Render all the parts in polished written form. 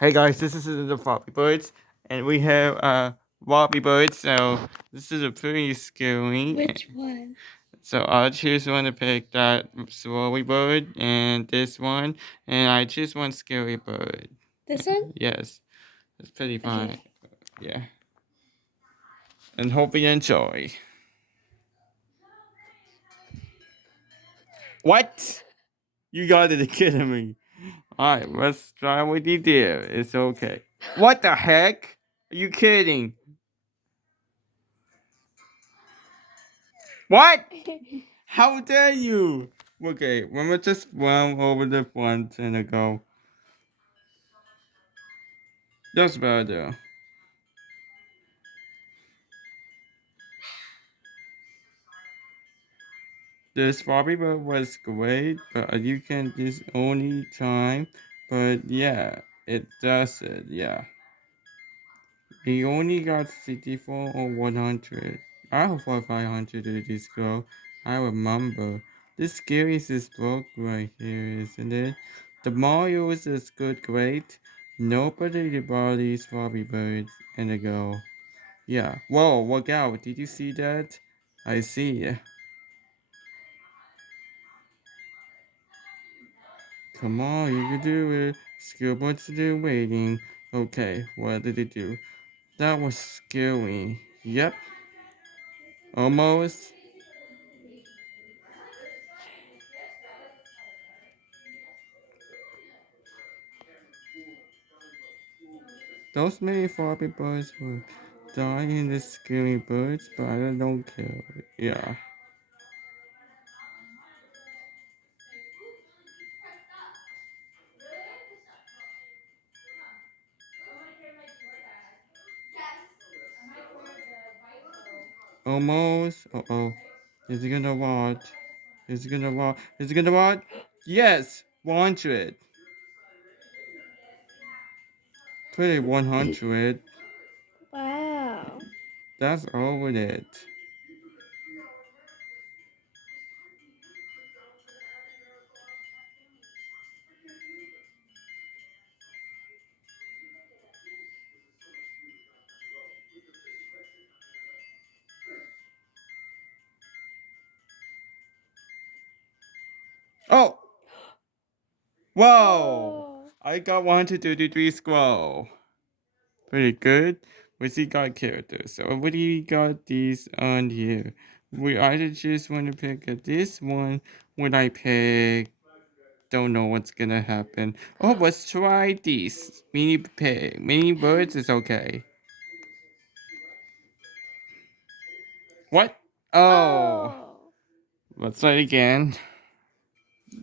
Hey guys, this is the Flappy Birds, and we have Loopy Bird. So this is a pretty scary. Which one? So I'll choose one to pick that Swirly Bird and this one, and I choose one Scary Bird. This one? Yes, it's pretty fun. Okay. Yeah, and hope you enjoy. What? You got it kidding me? All right, let's try what you did. It's okay. What the heck? Are you kidding? What? How dare you? Okay, let me just run over the front and go. That's better. This Bobby Bird was great, but you can this only time. But yeah, it does it. Yeah, he only got 64 or 100. I hope for 500 to this girl. I remember. This series is broke right here, isn't it? The Mario's is good, great. Nobody bodies Bobby Birds and the girl. Yeah. Whoa, look out. Did you see that? I see. Come on, you can do it. Skill points to do waiting. Okay, what did it do? That was scary. Yep. Almost. Those many floppy birds will die in the scary birds, but I don't care. Yeah. Almost. Uh-oh. Is he gonna watch? Is he gonna watch? Is he gonna watch? Yes! 100. Pretty 100. Wow. That's over it. Oh! Whoa! Oh. I got 1 2 3 scroll. Pretty good. We got characters. So what do you got these on here? We either just want to pick this one. When I pick, don't know what's gonna happen. Oh, let's try these. Mini pig, mini birds is okay. What? Oh, Oh. let's try it again.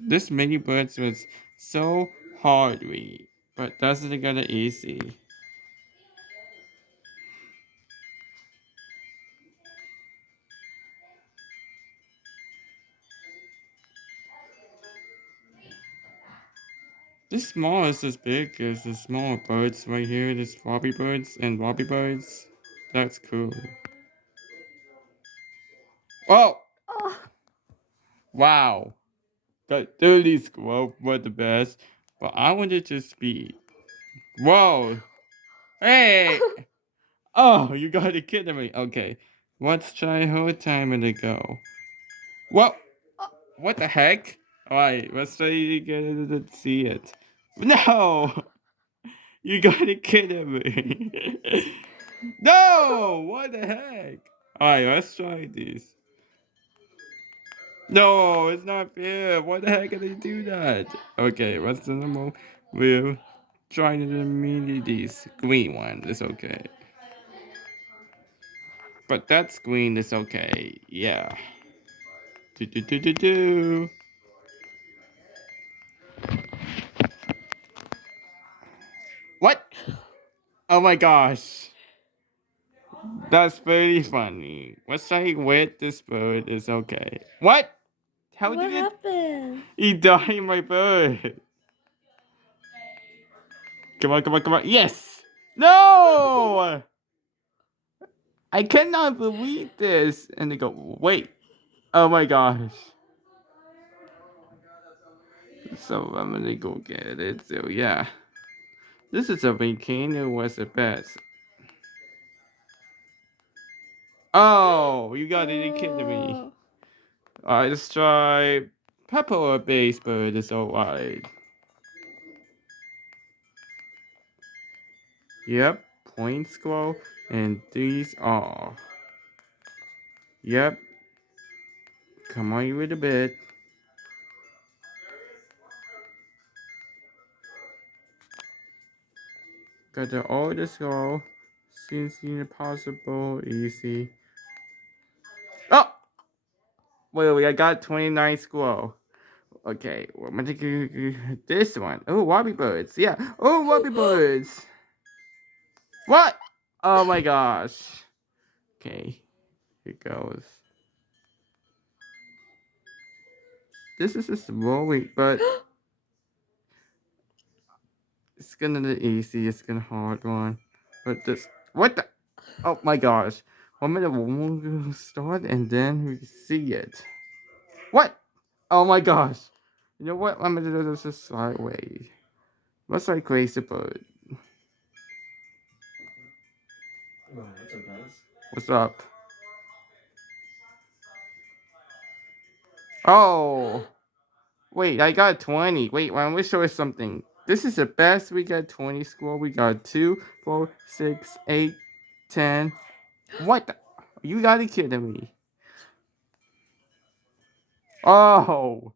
This mini birds was so hard, but that's not gonna easy. This small is as big as the small birds right here. This Flappy Birds and Loppy Birds. That's cool. Oh! Oh. Wow. Got 30 squirrel for the best. But I want it to speed. Whoa! Hey! Oh, you gotta kidding me. Okay. Let's try whole time and go. What? Oh. What the heck? Alright, let's try to get it to see it. No! You gotta kidding me. No! What the heck? Alright, let's try this. No, it's not fair. Why the heck did they do that? Okay, what's the number? We'll try to immediately this green one. It's okay. But that green is okay. Yeah. Do do do do do. What? Oh my gosh. That's very funny. What's like with this bird is okay. What? How What did it? happened? He died my bird. Come on, come on, come on. Yes! No! I cannot believe this. And they go, wait. Oh my gosh. So I'm gonna go get it. So yeah. This is a volcano was the best. Oh, you got it kidding me. Alright, let's try Pepper or Base Bird is alright. Yep, point scroll, and these are. Yep, come on you with a bit. Got the oldest scroll. Seems impossible, easy. Oh! Wait, I got 29 scroll. Okay, well, I'm gonna do this one. Oh, Wobbly Birds. Yeah. Oh, Wobbly Birds. What? Oh my gosh. Okay, here goes. This is just rolling, but it's gonna be easy. It's gonna hard one. But this, what the? Oh my gosh. 1 minute we'll start and then we see it. What? Oh my gosh. You know what? I'm gonna do this just sideways. What's like crazy bird? What's up, guys? What's up? Oh. Wait, I got 20. Wait, let me show you something. This is the best. We got 20 score. We got 2, 4, 6, 8, 10. What the? You gotta kidding me. Oh.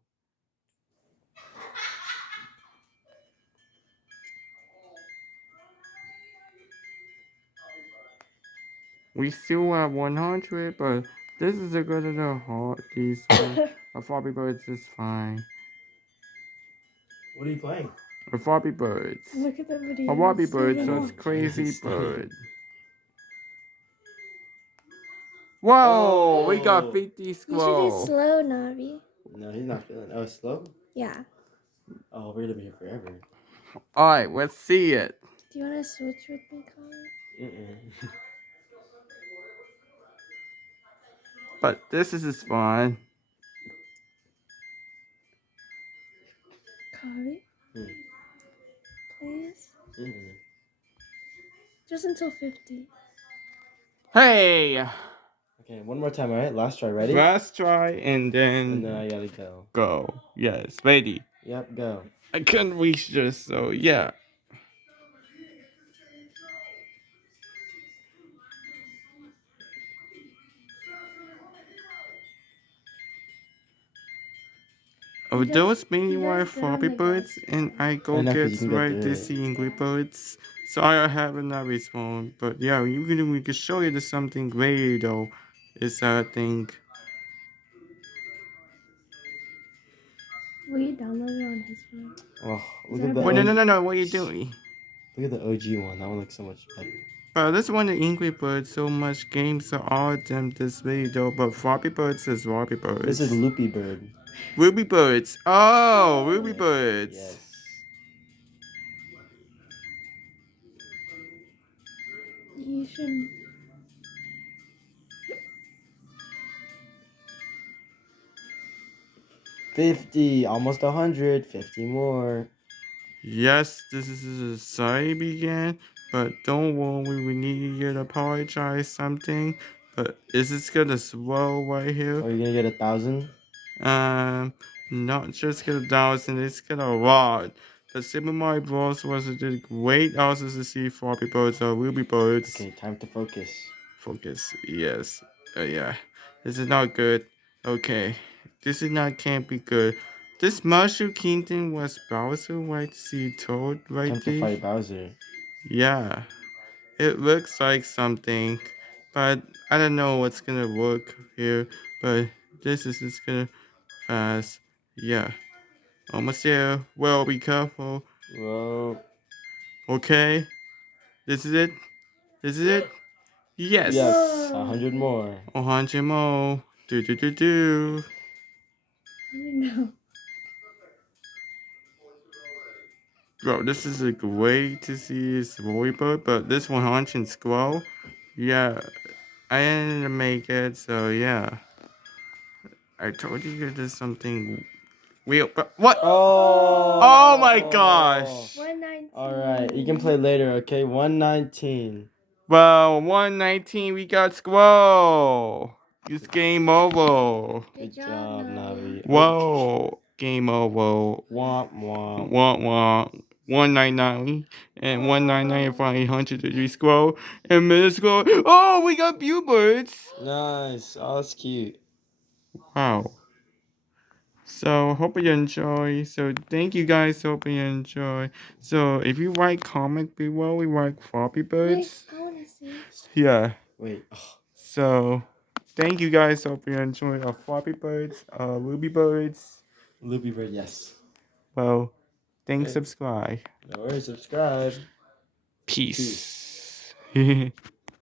We still have 100, but this is a good of the hard. These a Flappy Birds is fine. What are you playing? A Flappy Birds. Look at the video. A Flappy Bird, Zoom so in. it's crazy Jeez. bird. Whoa, we got Oh. 50 You should do squirrel. slow, Nahvee. No, he's not feeling. Oh, it's slow. Yeah. Oh, we're gonna be here forever. Alright, let's see it. Do you want to switch with me, Colin? But this is fun. Kahvee? Hmm. Please? Just until 50. Hey! Okay, one more time, alright? Last try, ready? Last try and And then then I gotta go. go. Yes, ready. Yep, go. I couldn't reach this, so yeah. Oh, He does- those mini he wire does good on Flappy the Birds, gas. and I go I know, 'cause get you can go right through this it. Angry Birds. So I have not respond, but yeah, we can show you there's something great though. It's that thing. Will you download it on his phone? Oh, look that at a the. Wait, button? no, what are you doing? Look at the OG one. That one looks so much better. This one the Angry Birds so much games are all of them this video, but Flappy Birds is Flappy Birds. This is Loopy Bird. Ruby Birds. Oh, Ruby Birds. Yes. You should. $50, almost 100. 50 more. Yes, this is a side began, but don't worry, we need you to apologize something. But is this gonna swell right here? Are you gonna get 1,000? Not just get 1,000, it's gonna rot. The Super Mario Bros. Was a great also to see Flappy Birds or Ruby Birds. Okay, time to focus. Focus, yes. Yeah. This is not good. Okay. This is not can't be good. This Mushroom Kingdom was Bowser right see told right Time to there. fight Bowser. Yeah. It looks like something. But I don't know what's gonna work here. But this is just gonna fast. Yeah. Almost there. Well, be careful. Whoa. Okay. This is it. This is it. Yes. Yes, 100 more. 100 more. Do. I don't know. Bro, this is a great to see Storybook, but this 100 scroll, yeah, I didn't make it, so yeah. I told you there's something weird, but what? Oh! Oh my gosh! 119. All right, you can play later, okay? 119. Well, 119, we got Squall. It's game over. Good job, Nahvee. Whoa, game over. Womp womp. Want want 199 and 199 for 803 Squall and minute Squall. Oh, we got Bluebirds. Nice. Oh, that's cute. Wow. So hope you enjoy. So thank you guys. Hope you enjoy. So if you write comment below, we write Flappy Wait, Birds. I want to see. Yeah. Wait. Oh, So thank you guys. Hope you enjoy our Flappy Birds, Loopy Birds. Loopy Bird, yes. Well, thanks. Okay. Subscribe. No worries, subscribe. Peace.